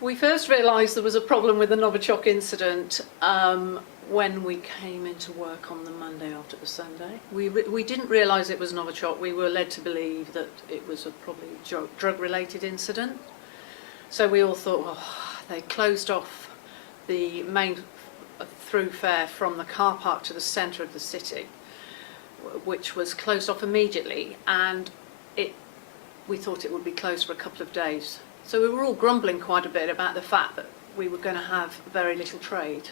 We first realised there was a problem with the Novichok incident when we came into work on the Monday after the Sunday. We didn't realise it was Novichok. We were led to believe that it was a probably drug-related incident. So we all thought, oh, they closed off the main thoroughfare from the car park to the centre of the city, which was closed off immediately, and we thought it would be closed for a couple of days. So we were all grumbling quite a bit about the fact that we were going to have very little trade.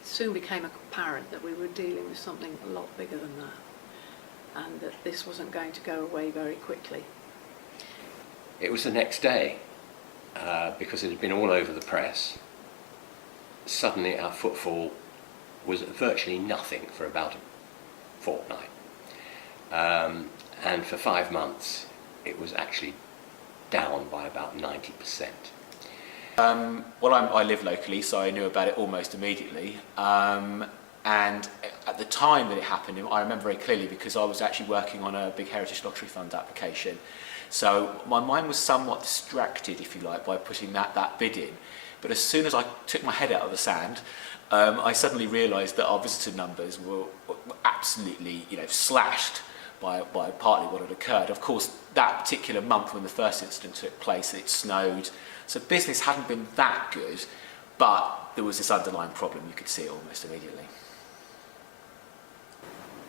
It soon became apparent that we were dealing with something a lot bigger than that, and that this wasn't going to go away very quickly. It was the next day, because it had been all over the press. Suddenly our footfall was virtually nothing for about a fortnight, and for 5 months it was actually down by about 90%. Well, I live locally, so I knew about it almost immediately. And at the time that it happened, I remember very clearly because I was actually working on a big Heritage Lottery Fund application. So my mind was somewhat distracted, if you like, by putting that bid in. But as soon as I took my head out of the sand, I suddenly realised that our visitor numbers were absolutely, slashed by partly what had occurred. Of course, that particular month when the first incident took place, it snowed, so business hadn't been that good, but there was this underlying problem. You could see it almost immediately.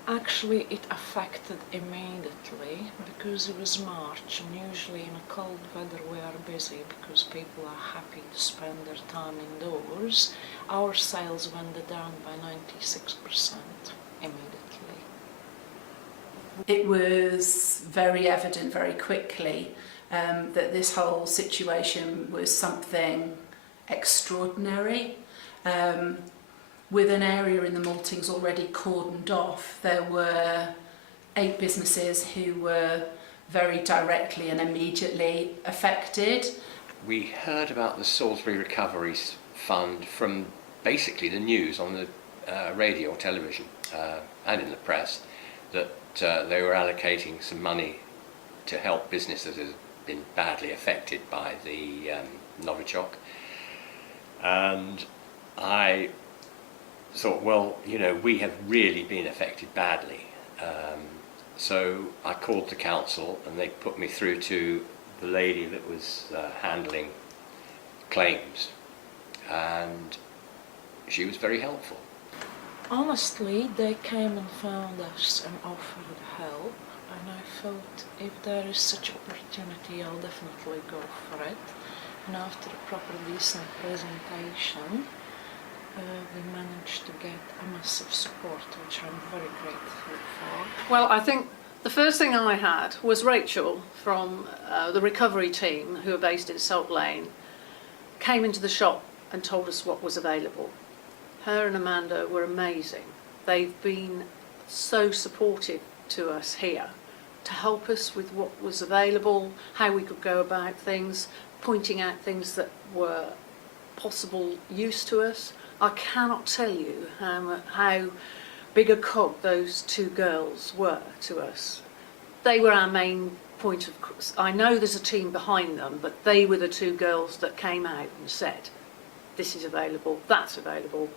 Actually, it affected immediately because it was March, and usually in a cold weather we are busy because people are happy to spend their time indoors. Our sales went down by 96% immediately. It was very evident very quickly that this whole situation was something extraordinary. With an area in the maltings already cordoned off, there were 8 businesses who were very directly and immediately affected. We heard about the Salisbury Recovery Fund from basically the news on the radio or television and in the press, that they were allocating some money to help businesses that had been badly affected by the Novichok. And I thought, well, we have really been affected badly. So I called the council and they put me through to the lady that was handling claims, and she was very helpful. Honestly, they came and found us and offered help, and I felt if there is such opportunity, I'll definitely go for it. And after a proper decent presentation, we managed to get a massive support, which I'm very grateful for. Well, I think the first thing I had was Rachel from the recovery team, who are based in Salt Lane, came into the shop and told us what was available. Her and Amanda were amazing. They've been so supportive to us here to help us with what was available, how we could go about things, pointing out things that were possible use to us. I cannot tell you how big a cog those 2 girls were to us. They were our main point of... I know there's a team behind them, but they were the 2 girls that came out and said, this is available, that's available,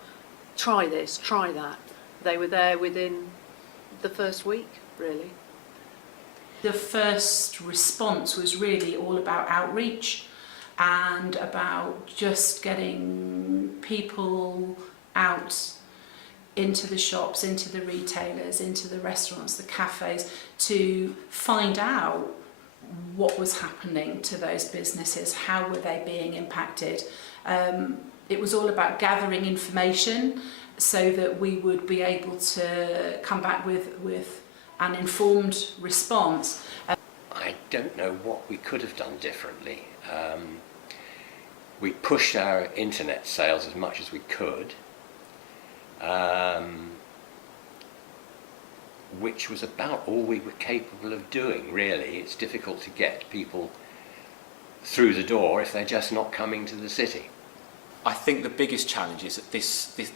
try this, try that. They were there within the first week, really. The first response was really all about outreach and about just getting people out into the shops, into the retailers, into the restaurants, the cafes, to find out what was happening to those businesses, how were they being impacted. It was all about gathering information so that we would be able to come back with an informed response. I don't know what we could have done differently. We pushed our internet sales as much as we could, which was about all we were capable of doing, really. It's difficult to get people through the door if they're just not coming to the city. I think the biggest challenge is that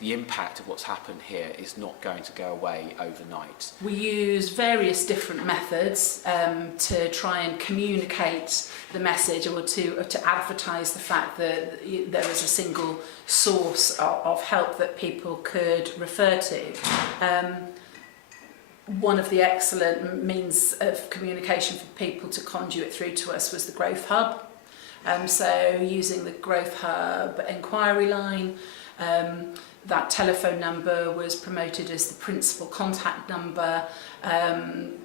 the impact of what's happened here is not going to go away overnight. We use various different methods to try and communicate the message, or to advertise the fact that there is a single source of help that people could refer to. One of the excellent means of communication for people to conduit through to us was the Growth Hub. So using the Growth Hub inquiry line, that telephone number was promoted as the principal contact number.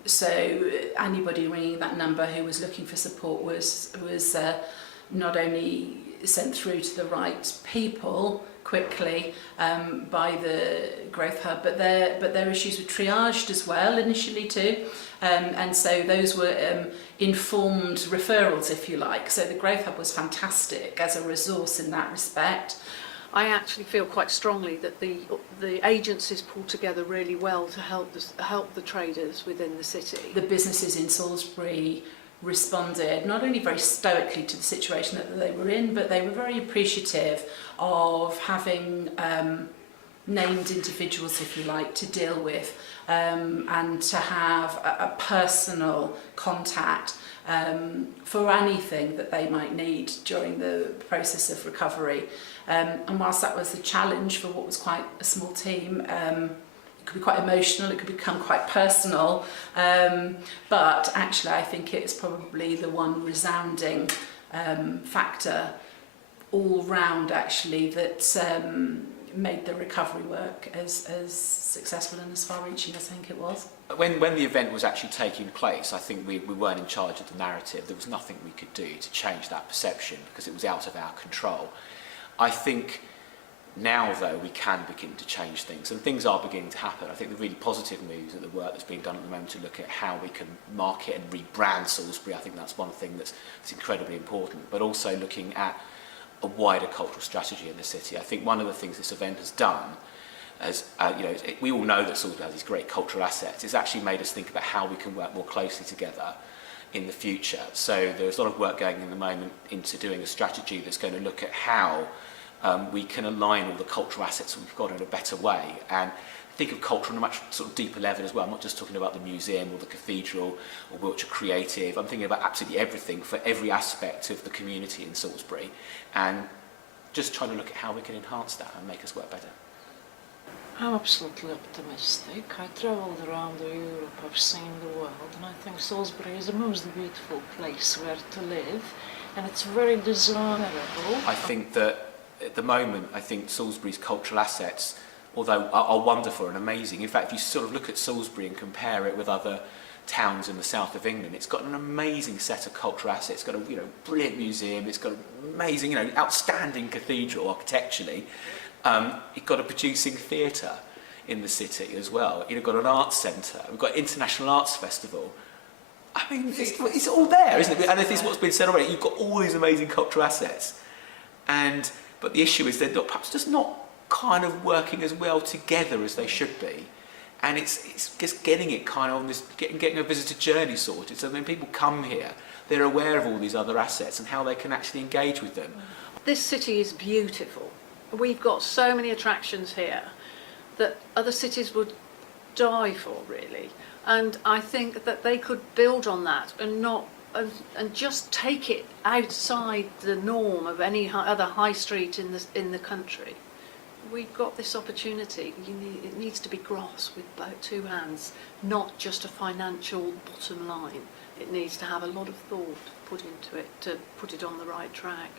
So anybody ringing that number who was looking for support was not only sent through to the right people quickly by the Growth Hub, but their issues were triaged as well initially too. And so those were informed referrals, if you like. So the Growth Hub was fantastic as a resource in that respect. I actually feel quite strongly that the agencies pulled together really well to help the traders within the city. The businesses in Salisbury responded not only very stoically to the situation that they were in, but they were very appreciative of having named individuals, if you like, to deal with, and to have a personal contact for anything that they might need during the process of recovery. And whilst that was a challenge for what was quite a small team, it could be quite emotional, it could become quite personal, but actually I think it's probably the one resounding factor all round actually that made the recovery work as successful and as far-reaching as I think it was. When the event was actually taking place, I think we weren't in charge of the narrative. There was nothing we could do to change that perception because it was out of our control. I think now, though, we can begin to change things, and things are beginning to happen. I think the really positive moves are the work that's being done at the moment to look at how we can market and rebrand Salisbury. I think that's one thing that's incredibly important, but also looking at a wider cultural strategy in the city. I think one of the things this event has done, as we all know that Salisbury has these great cultural assets. It's actually made us think about how we can work more closely together in the future. So there's a lot of work going in the moment into doing a strategy that's going to look at how we can align all the cultural assets that we've got in a better way, and think of culture on a much sort of deeper level as well. I'm not just talking about the museum or the cathedral or Wiltshire Creative. I'm thinking about absolutely everything for every aspect of the community in Salisbury, and just trying to look at how we can enhance that and make us work better. I'm absolutely optimistic. I travelled around Europe, I've seen the world, and I think Salisbury is the most beautiful place where to live, and it's very desirable. I think that at the moment, I think Salisbury's cultural assets, although are wonderful and amazing, in fact, if you sort of look at Salisbury and compare it with other towns in the south of England, it's got an amazing set of cultural assets. It's got a brilliant museum, it's got an amazing, outstanding cathedral architecturally. It's got a producing theatre in the city as well. You've got an arts centre. We've got International Arts Festival. I mean, it's all there, isn't it? And this is what's been said already. You've got all these amazing cultural assets, but the issue is they're perhaps just not kind of working as well together as they should be. And it's just getting it kind of on this, getting a visitor journey sorted. So when people come here, they're aware of all these other assets and how they can actually engage with them. This city is beautiful. We've got so many attractions here that other cities would die for, really. And I think that they could build on that and just take it outside the norm of any other high street in the country. We've got this opportunity. It needs to be grasped with both two hands, not just a financial bottom line. It needs to have a lot of thought put into it to put it on the right track.